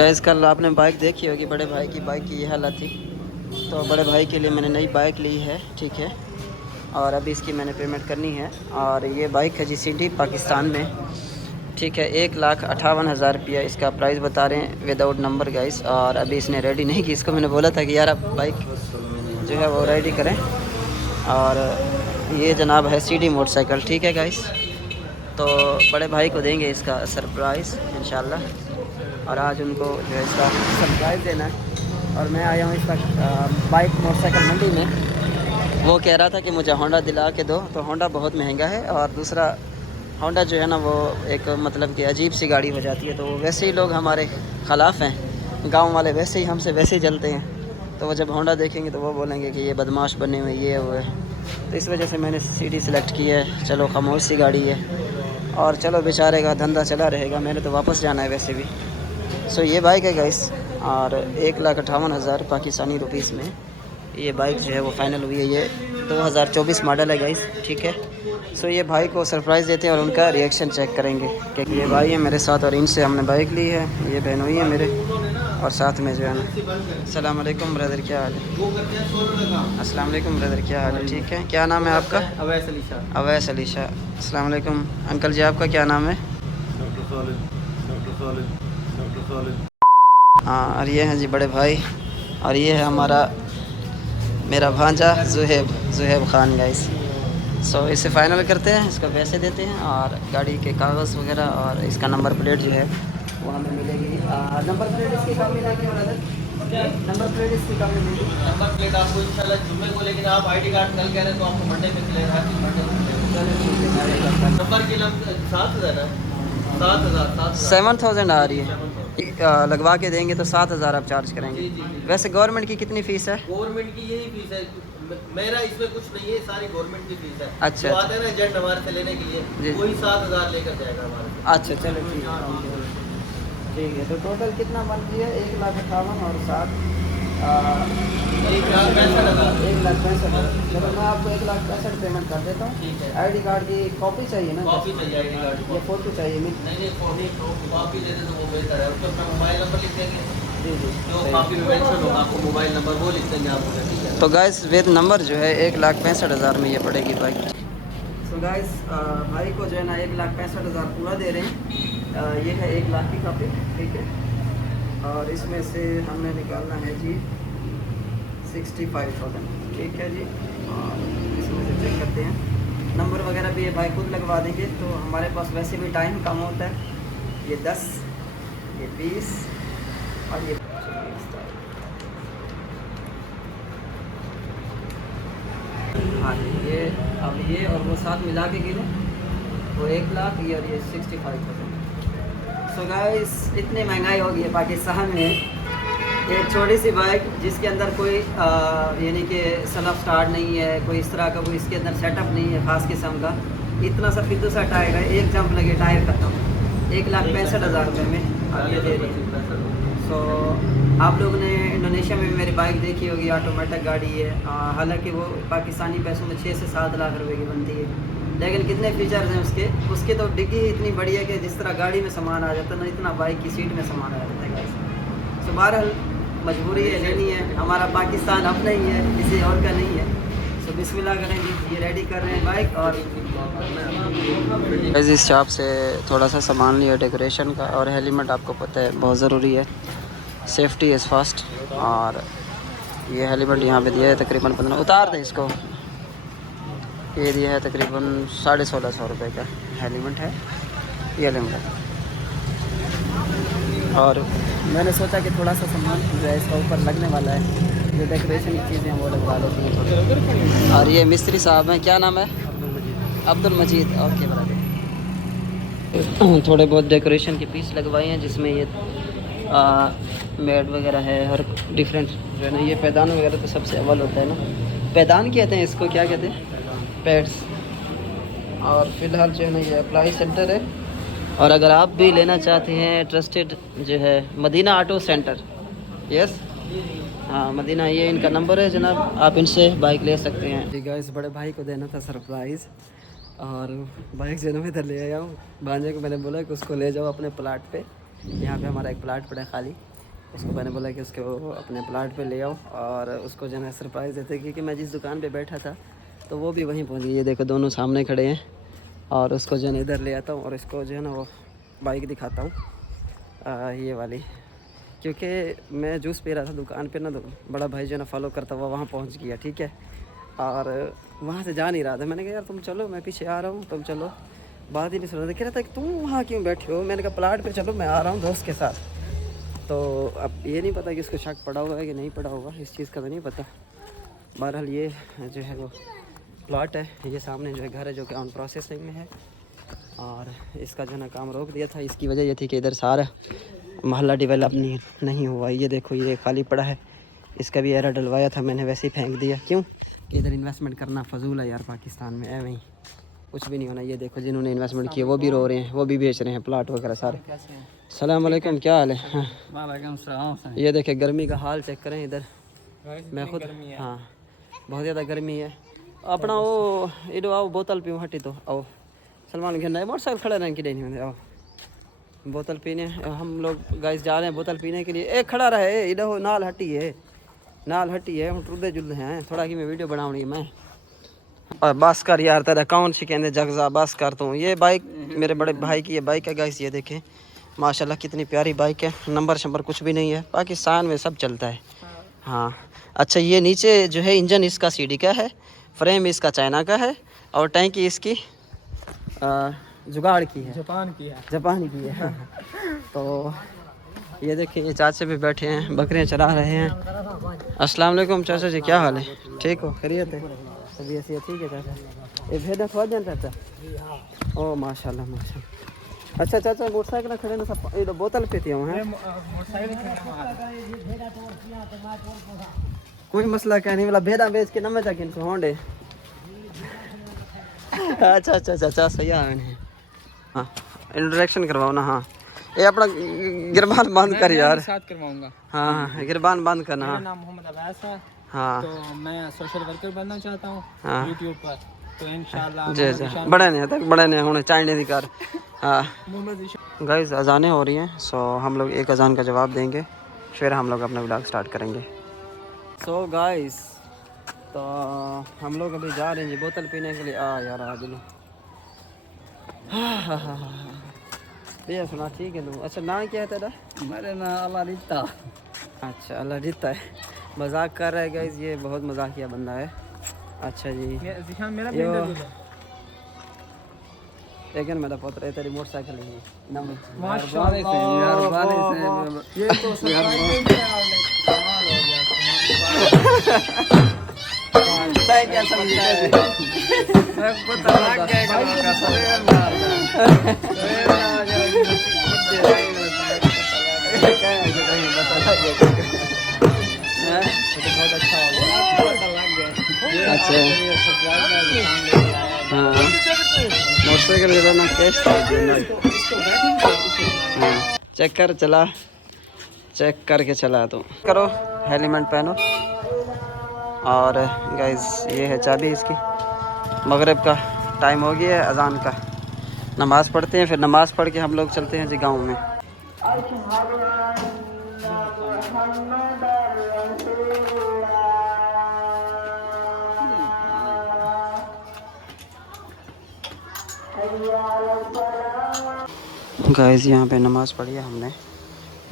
Guys कल आपने bike देखी होगी, बड़े भाई की बाइक की ये हालत थी। तो बड़े भाई के लिए मैंने नई बाइक ली है, ठीक है। और अभी इसकी मैंने पेमेंट करनी है। और ये बाइक है जी सिटी पाकिस्तान में, ठीक है। 1,58,000 रुपया इसका प्राइस बता रहे हैं विदाउट नंबर गाइस। और अभी इसने रेडी नहीं की। इसको मैंने बोला था कि यार आप बाइक जो है वो रेडी करें। और ये जनाब है सीडी मोटरसाइकिल, ठीक है गाइस। तो बड़े भाई को देंगे इसका सरप्राइज़ इंशाल्लाह। और आज उनको जो है इसका सरप्राइज़ देना है। और मैं आया हूँ इस वक्त बाइक मोटरसाइकिल मंडी में। वो कह रहा था कि मुझे होंडा दिला के दो, तो होंडा बहुत महंगा है। और दूसरा होंडा जो है ना वो एक मतलब कि अजीब सी गाड़ी हो जाती है। तो वैसे ही लोग हमारे ख़िलाफ़ हैं, गांव वाले वैसे ही हमसे वैसे ही जलते हैं। तो वो जब होंडा देखेंगे तो वो बोलेंगे कि ये बदमाश बने हुए, ये वो है। तो इस वजह से मैंने सीडी सेलेक्ट की है। चलो खामोश सी गाड़ी है और चलो बेचारे का धंधा चला रहेगा, मैंने तो वापस जाना है वैसे भी। सो ये बाइक है गाइस। और 1,58,000 पाकिस्तानी रुपीस में ये बाइक जो है वो फ़ाइनल हुई है। ये 2024 मॉडल है गाइस, ठीक है। सो ये भाई को सरप्राइज़ देते हैं और उनका रिएक्शन चेक करेंगे कि ये भाई है मेरे साथ और इनसे हमने बाइक ली है। ये बहनोई है मेरे और साथ में जो है ना। अस्सलाम वालेकुम ब्रदर, क्या हाल है? अस्सलाम वालेकुम ब्रदर, क्या हाल है? ठीक है। क्या नाम है आपका? अवैस अलीशा। अवैस अलीशा। अस्सलाम वालेकुम अंकल जी, आपका क्या नाम है? Doctor Khalid. Doctor Khalid. Doctor Khalid. हाँ, और ये हैं जी बड़े भाई। और ये है हमारा मेरा भांजा जुहेब ख़ान गाइस। सो इसे फ़ाइनल करते हैं, इसको पैसे देते हैं और गाड़ी के कागज़ वगैरह और इसका नंबर प्लेट जो है वो हमें मिलेगी। नंबर प्लेट इसकी कब मिलेगी ब्रदर? नंबर प्लेट इसकी कब मिलेगी? नंबर प्लेट आपको इंशाल्लाह जुम्मे को, लेकिन आप आईडी कार्ड कल कह रहे हैं तो आपको मंडे पे मिलेगा। हर चीज़ मंडे को मिलेगा। चलो ठीक है। नंबर की 7,000 है। 7,000 7,000 आ रही है। लगवा के देंगे तो 7,000 आप चार्ज करेंगे। जी, जी, जी। वैसे गवर्नमेंट की कितनी फ़ीस है? गवर्नमेंट की यही फीस है, मेरा इसमें कुछ नहीं है, सारी गवर्नमेंट की फीस है। अच्छा, जो अच्छा। आते हैं ना एजेंट हमारे से लेने के जी। लिए, वही 7,000 लेकर जाएगा हमारे से। अच्छा चलो ठीक है। ठीक है, तो टोटल कितना बन रही है? 1,58,000 और 7 1,65,000। 1,65,000। चलो मैं आपको 1,65,000 पेमेंट कर देता हूँ। ठीक है। आईडी कार्ड की कॉपी चाहिए ना? कॉपी चाहिए आईडी कार्ड की। ये फ़ोटो चाहिए नहीं कॉपी दे दे तो वो बेहतर है। उसमें अपना मोबाइल नंबर लिख देंगे, जी जी। जो कॉपी में मेंशन होगा आपको मोबाइल नंबर वो लिख देंगे आप, ठीक है। तो गाइस विद नंबर जो है 1,65,000 में ये पड़ेगी बाइक। सो गाइस भाई को जो है ना 1,65,000 पूरा दे रहे हैं। ये है 1 लाख की कॉपी, ठीक है। और इसमें से हमने निकालना है जी 65,000, ठीक है जी। और इसमें से चेक करते हैं नंबर वगैरह भी ये भाई खुद लगवा देंगे। तो हमारे पास वैसे भी टाइम कम होता है। ये 10, ये 20 और ये 25। हाँ जी, ये अब ये और वो साथ मिला के गिने वो 1 लाख, ये और ये 65,000। सो गाइस इतनी महंगाई हो गई है पाकिस्तान में। एक छोटी सी बाइक जिसके अंदर कोई यानी कि सेल्फ स्टार्ट नहीं है, कोई इस तरह का कोई इसके अंदर सेटअप नहीं है ख़ास किस्म का। इतना सा फिद्दू सा टायर है, एक जंप लगे टायर खत्म। 1,65,000 रुपये में अब ये दे रही है। सो आप लोगों ने इंडोनेशिया में भी मेरी बाइक देखी होगी, ऑटोमेटिक गाड़ी है। हालांकि वो पाकिस्तानी पैसों में 6 से 7 लाख रुपए की बनती है, लेकिन कितने फीचर्स हैं उसके तो डिग्गी इतनी बड़ी है कि जिस तरह गाड़ी में सामान आ जाता है ना, इतना बाइक की सीट में सामान आ जाता है गाइस। सो बहरहाल मजबूरी है, लेनी है। हमारा पाकिस्तान अपना ही है, किसी और का नहीं है। सो बिस्मिल्लाह करें जी, ये रेडी कर रहे हैं बाइक। और इस शॉप से थोड़ा सा सामान लिया डेकोरेशन का, और हेलमेट आपको पता है बहुत ज़रूरी है, सेफ्टी इज़ फर्स्ट। और ये हेलमेट यहाँ पे दिया है तकरीबन 15, उतार दें इसको। ये दिया है तकरीबन 1,650 रुपये का हेलमेट है ये हेलमेट। और मैंने सोचा कि थोड़ा सा सामान जो है इसका ऊपर लगने वाला है, जो डेकोरेशन की चीज़ें वो लगवा लेते हैं थोड़ी। और ये मिस्त्री साहब हैं, क्या नाम है? अब्दुल मजीद। ओके बराबर। थोड़े बहुत डेकोरेशन के पीस लगवाए हैं, जिसमें ये मेड वगैरह है, हर डिफरेंट जो है ना। ये पैदान वगैरह तो सबसे अव्वल होता है ना, पैदान कहते हैं इसको, क्या कहते हैं, पैड्स। और फ़िलहाल जो है ना ये अप्लाई सेंटर है। और अगर आप भी लेना चाहते हैं, ट्रस्टेड जो है मदीना ऑटो सेंटर, यस हाँ मदीना, ये इनका नंबर है जनाब, आप इनसे बाइक ले सकते हैं। जी गाइस बड़े भाई को देना था सरप्राइज़, और बाइक जो है ना मैं इधर ले आया हूँ। भांजे को मैंने बोला कि उसको ले जाओ अपने प्लाट पे। यहाँ पे हमारा एक प्लाट पड़ा है खाली, उसको मैंने बोला कि उसको अपने प्लाट पे ले आओ और उसको जो है सरप्राइज़ देते, क्योंकि मैं जिस दुकान पे बैठा था तो वो भी वहीं पहुंच गई। ये देखो दोनों सामने खड़े हैं और उसको जो है इधर ले आता हूँ और इसको जो है ना वो बाइक दिखाता हूँ, ये वाली, क्योंकि मैं जूस पी रहा था दुकान पे ना, तो बड़ा भाई जो है ना फॉलो करता हुआ वहाँ पहुँच गया, ठीक है। और वहाँ से जा नहीं रहा था, मैंने कहा यार तुम चलो, मैं पीछे आ रहा हूँ, तुम चलो। बात ही नहीं सुन रहा था, कह रहा था कि तुम वहाँ क्यों बैठे हो। मैंने कहा प्लाट पे चलो, मैं आ रहा हूँ दोस्त के साथ। तो अब ये नहीं पता कि उसको शक पड़ा हुआ है कि नहीं पड़ा हुआ, इस चीज़ का तो नहीं पता। बहरहाल ये जो है वो प्लॉट है, ये सामने जो है घर है जो कि ऑन प्रोसेसिंग में है। और इसका जो है ना काम रोक दिया था, इसकी वजह ये थी कि इधर सारा मोहल्ला डेवलप नहीं हुआ। ये देखो ये खाली पड़ा है, इसका भी एरा डलवाया था मैंने, वैसे ही फेंक दिया। क्यों कि इधर इन्वेस्टमेंट करना फजूल है यार, पाकिस्तान में है वहीं कुछ भी नहीं होना। ये देखो जिन्होंने इन्वेस्टमेंट किया वो भी रो रहे हैं, वो भी बेच रहे हैं प्लाट वगैरह सारे। सलाम अलैकुम, क्या हाल है? हाँ। वालेकुम सलाम। ये देखे गर्मी का हाल चेक करें इधर, मैं खुद, हाँ बहुत ज़्यादा गर्मी है। अपना वो इधर आओ, बोतल पीऊँ हटी तो आओ। सलमान घेरना मोटरसाइकिल खड़ा रहने के लिए नहीं होते, आओ बोतल पीने। हम लोग गाइस जा रहे हैं बोतल पीने के लिए। एक खड़ा रहे इधर हो, नाल हटी है, नाल हटी है, हम टुरदे जुलदे हैं थोड़ा कि मैं वीडियो बनाऊँगी मैं। और बस कर यार, तेरा कौन सी कहते जगजा, बस कर तूँ। ये बाइक मेरे बड़े भाई की ये बाइक है गाइस, ये देखें माशाल्लाह कितनी प्यारी बाइक है। नंबर शंबर कुछ भी नहीं है, पाकिस्तान में सब चलता है। हाँ अच्छा, ये नीचे जो है इंजन इसका सीडी का है, फ्रेम इसका चाइना का है और टैंकी इसकी जुगाड़ की है, जापान की है। तो ये देखिए ये चाचा भी बैठे हैं, बकरियां चरा रहे हैं। अस्सलाम वालेकुम चाचा जी, क्या हाल है? ठीक हो, खैरियत है? तबीयत ठीक है चाचा? ये भेड़ खा जाए चाचा? ओ माशाल्लाह माशाल्लाह। अच्छा चाचा मोटरसाइकिल खड़े ना सब ये बोतल पीती हूँ हैं, कोई मसला क्या नहीं, वाला भेड़ा बेच के नमे तक इनको होंडे। अच्छा अच्छा अच्छा सही है। हाँ इंट्रोडक्शन करवाओ ना। हाँ ये अपना गिरबान बंद कर यार, साथ करवाऊंगा। हाँ हाँ गिरबान बंद करना। मेरा नाम मोहम्मद अवैस है। हाँ तो मैं सोशल वर्कर बनना चाहता हूँ। हाँ यूट्यूब पर, तो इंशाल्लाह जी जी बड़े नहीं तक बड़े नहीं होने चाइने दी कर। हाँ गाइस अजानें हो रही हैं, सो हम लोग एक अजान का जवाब देंगे, फिर हम लोग अपना व्लॉग स्टार्ट करेंगे। सो गाइस तो हम लोग अभी जा रहे हैं जी बोतल पीने के लिए। यार आ दिलो। भैया सुना ठीक है तुम? अच्छा नाम क्या है तेरा? मेरा नाम अल्लाह रिता। अच्छा अल्लाह रिता है, मजाक कर रहा है गाइस, ये बहुत मजाकिया बंदा है। अच्छा जी लेकिन मेरा पुत्र है, तेरी मोटरसाइकिल नहीं ये तो क्या समझता है? बहुत अच्छा अच्छा हाँ मोटरसाइकिल के ना कैश चेक कर चला, चेक करके चला तो करो, हेलमेट पहनो। और गाइस ये है चाबी इसकी। मगरिब का टाइम हो गया है, अजान का, नमाज़ पढ़ते हैं, फिर नमाज़ पढ़ के हम लोग चलते हैं जी गाँव में। गाइस यहाँ पे नमाज़ पढ़ी है हमने,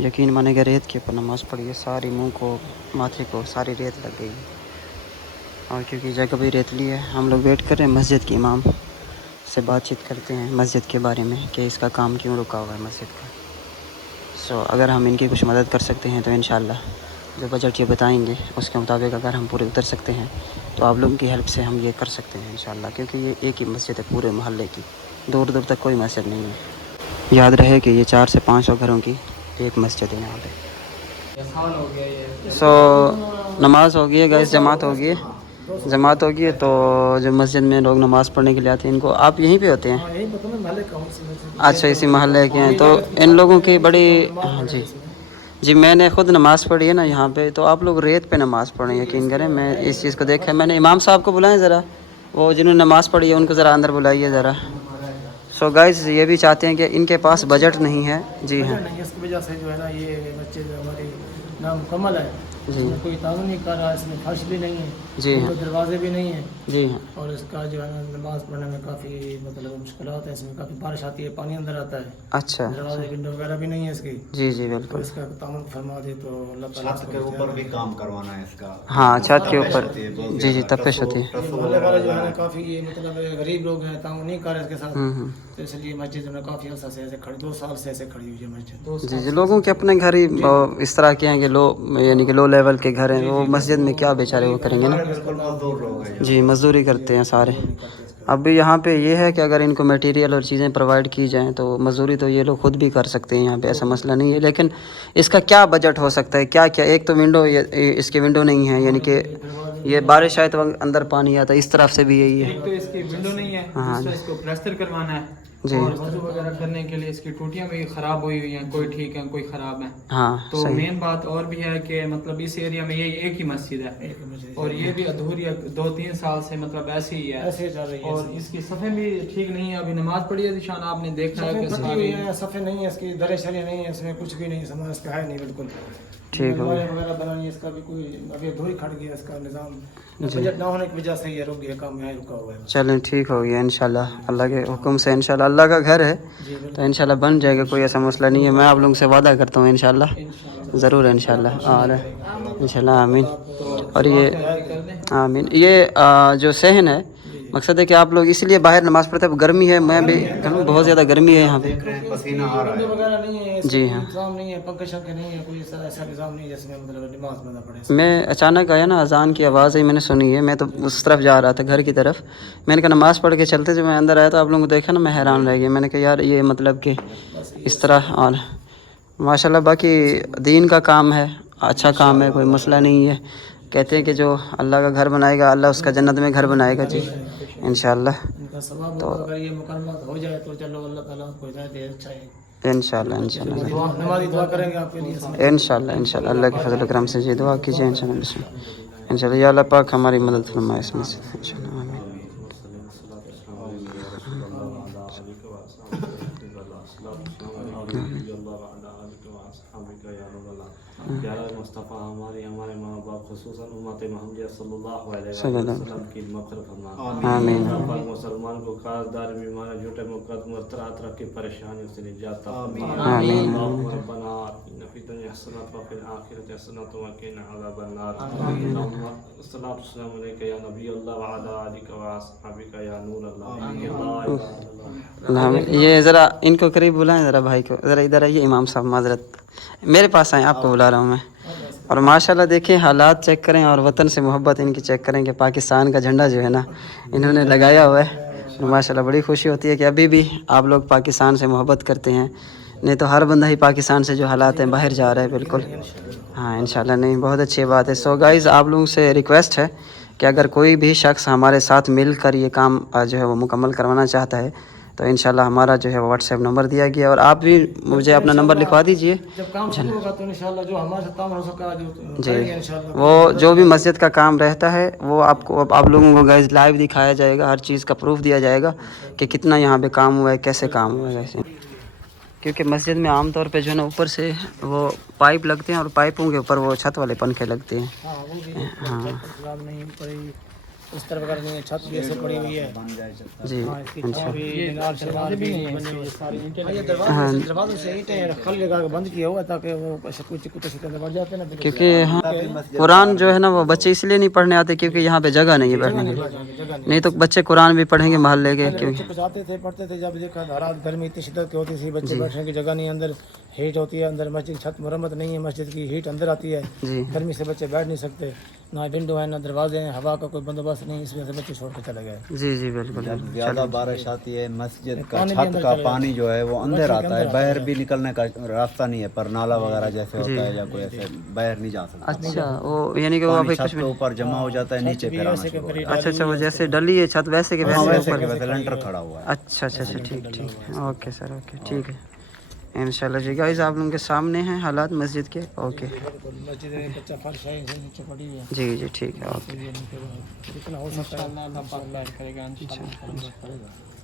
यकीन मानेगा रेत के ऊपर नमाज़ पढ़ी है, सारी मुंह को माथे को सारी रेत लग गई। और क्योंकि जगह भी रेतली है, हम लोग वेट कर रहे हैं मस्जिद के इमाम से, बातचीत करते हैं मस्जिद के बारे में कि इसका काम क्यों रुका हुआ है मस्जिद का। सो अगर हम इनकी कुछ मदद कर सकते हैं तो इंशाल्लाह जो बजट ये बताएंगे उसके मुताबिक अगर हम पूरे उतर सकते हैं तो आप लोगों की हेल्प से हम ये कर सकते हैं इंशाल्लाह, क्योंकि ये एक ही मस्जिद है पूरे मोहल्ले की, दूर दूर तक कोई मस्जिद नहीं है। याद रहे कि ये 400 से 500 घरों की एक मस्जिद है यहाँ पे। सो नमाज हो गई है गाइस, जमात हो गई है, जमात होगी है। तो जो मस्जिद में लोग नमाज़ पढ़ने के लिए आते हैं, इनको आप यहीं पे होते हैं? अच्छा इसी मोहल्ले के हैं। तो इन लोगों की बड़ी, हाँ जी जी मैंने ख़ुद नमाज़ पढ़ी है ना यहाँ पे, तो आप लोग रेत पे नमाज़ पढ़ें, यकीन करें मैं इस चीज़ को देखा है। मैंने इमाम साहब को बुलाएं ज़रा, वो जिन्होंने नमाज़ पढ़ी है उनको ज़रा अंदर बुलाइए ज़रा। सो गाइस ये भी चाहते हैं कि इनके पास बजट नहीं है। जी हाँ नहीं, इसकी वजह से जो है ना ये मस्जिद हमारी नामुकम्मल है। जी। इसमें कोई ताउन नहीं कर रहा, इसमें फर्श भी नहीं है, जी हाँ दरवाजे भी नहीं है, जी हाँ और इसका जो है ना नमाज पढ़ने में काफ़ी मतलब मुश्किल है। इसमें काफ़ी बारिश आती है, पानी अंदर आता है, अच्छा दरवाजे विंडो वगैरह भी नहीं है इसकी। जी जी तो बिल्कुल। इसका ताउन फरमा दे तो अल्लाह ताला छत के ऊपर भी काम करवाना है इसका। हाँ छत के ऊपर होती है बहुत जी जी ज्यादा, तपिश होती है। ये मोहल्ले वाले जो है ना काफ़ी ये मतलब गरीब लोग हैं, ताउन नहीं कर रहे इसके साथ। हम्म। तो इसलिए मस्जिद जो है काफ़ी अर्सा से ऐसे खड़ी, 2 साल से ऐसे खड़ी हुई है मस्जिद। जी जी लोगों के अपने घर ही इस तरह के हैं कि लो यानी कि लो लेवल के घर हैं, वो मस्जिद में क्या बेचारे वो करेंगे ना। बिल्कुल मजदूर लोग हैं। जी मजदूरी करते हैं सारे। अब भी यहाँ पे ये है कि अगर इनको मटेरियल और चीज़ें प्रोवाइड की जाएँ तो मजदूरी तो ये लोग खुद भी कर सकते हैं, यहाँ पे ऐसा मसला नहीं है। लेकिन इसका क्या बजट हो सकता है, क्या क्या? एक तो विंडो इसके विंडो नहीं है, यानी कि ये बारिश आए तो अंदर पानी आता है, इस तरफ से भी यही है। एक तो इसकी विंडो नहीं है, हाँ। दूसरा इसको प्लास्टर करवाना है जी। और वजू वगैरह करने के लिए इसकी टूटियां भी खराब हुई हुई हैं, कोई ठीक है कोई खराब है। हाँ तो सही। मेन बात और भी है कि मतलब इस एरिया में ये एक ही मस्जिद है और ये भी अधूरी है, 2-3 साल से मतलब ऐसे ही है, ऐसे चल रही है। और इसकी सफ़े भी ठीक नहीं है। अभी नमाज पढ़ी है निशान, आपने देखा है कि सफ़े फटी सारी हुई है, सफ़े नहीं है इसकी, दरे शरे नहीं है इसमें, कुछ भी नहीं सामान इसका है नहीं बिल्कुल। ठीक हो गया। अलमारी वगैरह बनानी है, इसका भी कोई अभी अधूरी खट गया इसका निज़ाम, बजट ना होने की वजह से ये रुक गया, काम यहाँ रुका हुआ है। चलें ठीक हो गया इंशाल्लाह, अल्लाह के हुक्म से इंशाल्लाह। अल्लाह का घर है तो इंशाल्लाह बन जाएगा, कोई ऐसा मसला नहीं है। मैं आप लोगों से वादा करता हूँ इंशाल्लाह, ज़रूर इंशाल्लाह। और इंशाल्लाह आमीन। और ये आमीन, ये जो सहन है, मकसद है कि आप लोग इसलिए बाहर नमाज़ पढ़ते हैं। गर्मी है, मैं भी कहूँ बहुत ज़्यादा गर्मी है यहाँ पे। पसीना आ रहा विंडो है। वगैरह नहीं है, जी हाँ। निज़ाम नहीं है, पंखे शंखे नहीं है, कोई ऐसा निज़ाम नहीं है जिसमें मतलब नमाज पढ़ना पड़े। मैं अचानक आया ना, अजान की आवाज़ आई, मैंने सुनी है, मैं तो उस तरफ जा रहा था घर की तरफ। मैंने कहा नमाज़ पढ़ के चलते, जब मैं अंदर आया तो आप लोगों को देखा ना, मैं हैरान रह गया। मैंने कहा यार ये मतलब कि इस तरह। और माशाल्लाह बाकी दीन का काम है, अच्छा काम है, कोई मसला नहीं है। कहते हैं कि जो अल्लाह का घर बनाएगा अल्लाह उसका जन्नत में घर बनाएगा। जी इंशाल्लाह इनका सवाब तो अगर ये मुकम्मल हो जाए तो चलो अल्लाह ताला को हिदायत दे, अच्छा है। इंशाल्लाह इंशाल्लाह नमाज़ी दुआ करेंगे आपके लिए। इंशाल्लाह इंशाल्लाह अल्लाह के फजल करम से जी दुआ कीजिए इंशाल्लाह। इंशाल्लाह या अल्लाह पाक हमारी मदद फरमाए इसमें से इंशाल्लाह आमीन। मुस्तफ़ा हमारे माँ बाप खुसूसन उम्मत मोहम्मद सल्लल्लाहु अलैहि सल्लल्लाहु वसल्लम की मग़फ़िरत फरमा। आमीन। पाक मुसलमान को कारदार बीमार झूठे मुकद्दम तरह तरह की परेशानियों से निजात अता फरमा। आमीन। रब्बना इन्ना फी दुनिया हसनत व फिल आखिरति हसनत व क़िना अज़ाबन नार। सल्लल्लाहु अलैहि या नबी अल्लाह व अला आलिका व अस्हाबिका या नूर अल्लाह। ये ज़रा इनको करीब बुलाएं, ज़रा भाई को, ज़रा इधर आइए। इमाम साहब माजरत, मेरे पास आए, आपको बुला रहा हूँ मैं। और माशाल्लाह देखिए हालात चेक करें और वतन से मोहब्बत इनकी चेक करें कि पाकिस्तान का झंडा जो है ना इन्होंने लगाया हुआ है। और माशाल्लाह बड़ी खुशी होती है कि अभी भी आप लोग पाकिस्तान से मोहब्बत करते हैं, नहीं तो हर बंदा ही पाकिस्तान से जो हालात हैं बाहर जा रहा है बिल्कुल। हाँ इंशाल्लाह, नहीं बहुत अच्छी बात है। सो गाइज़ आप लोगों से रिक्वेस्ट है कि अगर कोई भी शख्स हमारे साथ मिलकर ये काम जो है वो मुकम्मल करवाना चाहता है तो इंशाल्लाह हमारा जो है व्हाट्सएप नंबर दिया गया, और आप भी मुझे अपना नंबर लिखवा दीजिए। जब काम शुरू होगा तो इंशाल्लाह जो हमारे साथ काम हो सका जो जी करेंगे इंशाल्लाह। वो जो भी मस्जिद का काम रहता है वो आपको आप लोगों को गाइस लाइव दिखाया जाएगा, हर चीज़ का प्रूफ दिया जाएगा कि कितना यहाँ पे काम हुआ है, कैसे काम हुआ है वैसे। क्योंकि मस्जिद में आमतौर पे जो है ना ऊपर से वो पाइप लगते हैं और पाइपों के ऊपर वो छत वाले पंखे लगते हैं। हाँ वो भी हाँ नहीं पड़ी, उस तरफ वगैरह नहीं है, छत भी ऐसे पड़ी हुई है जी हाँ, इसकी छत भी मीनार शलवार भी नहीं है, ये दरवाजे से ईंटें खल लगा के बंद किया हुआ ताकि वो कुछ कुछ अंदर बढ़ जाते हैं ना। क्योंकि यहाँ कुरान जो है ना वो बच्चे इसलिए नहीं पढ़ने आते क्योंकि यहाँ पे जगह नहीं है बैठने की, नहीं तो बच्चे कुरान भी पढ़ेंगे मोहल्ले के। क्योंकि कुछ आते थे पढ़ते थे, जब देखा हालात गर्मी इतनी शिद्दत की होती थी, बच्चे बैठने की जगह नहीं, अंदर हीट होती है, अंदर मस्जिद छत मरम्मत नहीं है, मस्जिद की हीट अंदर आती है, जी गर्मी से बच्चे बैठ नहीं सकते, ना विंडो है ना दरवाजे हैं, हवा का कोई बंदोबस्त नहीं, इस वजह से बच्चे छोड़ के चले गए। जी जी बिल्कुल। जब ज्यादा बारिश आती है मस्जिद का छत का पानी जो है वो अंदर आता है, बाहर भी निकलने का रास्ता नहीं है, पर नाला वगैरह जैसे होता है या कोई ऐसे बाहर नहीं जा सकता। अच्छा वो यानी कि वो पानी अभी छत कुछ के ऊपर जमा हो जाता है, नीचे फिर आना शुरू होता है। अच्छा वो जैसे डली है छत वैसे के हाँ, वैसे वैसे ऊपर। के वैसे लेंटर खड़ा हुआ है। अच्छा अच्छा अच्छा ठीक ठीक ओके सर, ओके ठीक है इंशाल्लाह जी। गाइस आप लोगों के सामने हैं हालात मस्जिद के। ओके मस्जिद में बच्चा फर्श है नीचे पड़ी हुई है, जी जी ठीक है ओके। जितना हो सकता है अल्लाह पाक करेगा इंशाल्लाह।